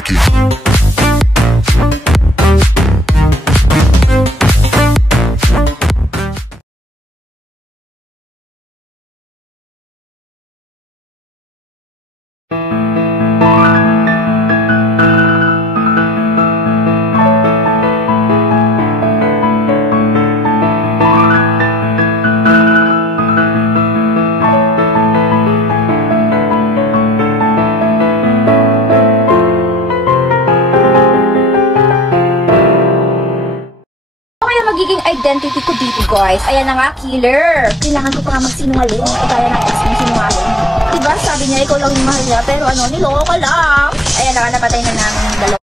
like it. Magiging identity ko dito, guys. Ayan na nga, killer. Kailangan ko pa nga magsinungaling. Kaya ng ex mong sinungaling. Diba, sabi niya, ikaw lang yung mahal niya. Pero ano, niloko ka lang. Ayan na nga, napatay na namin yung dalawa.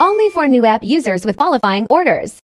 Only for new app users with qualifying orders.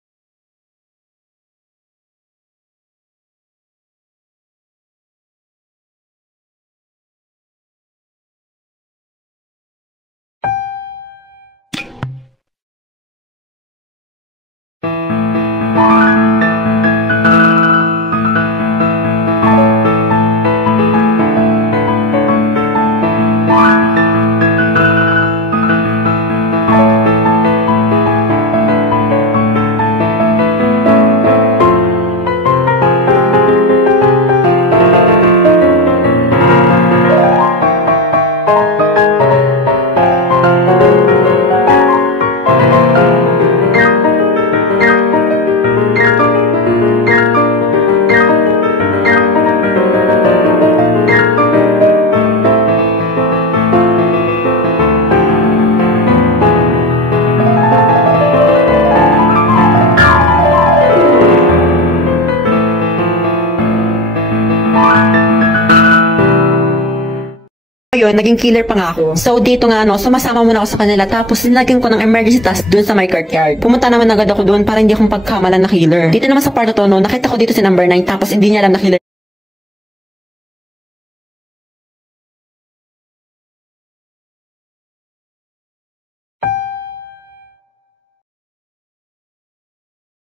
Yun, naging killer pa nga ako. So, dito nga, sumasama muna ako sa kanila. Tapos, nilagyan ko ng emergency task dun sa my courtyard. Pumunta naman agad ako dun para hindi akong pagkamalan na killer. Dito naman sa part na to, nakita ko dito si number 9. Tapos, hindi niya alam na killer.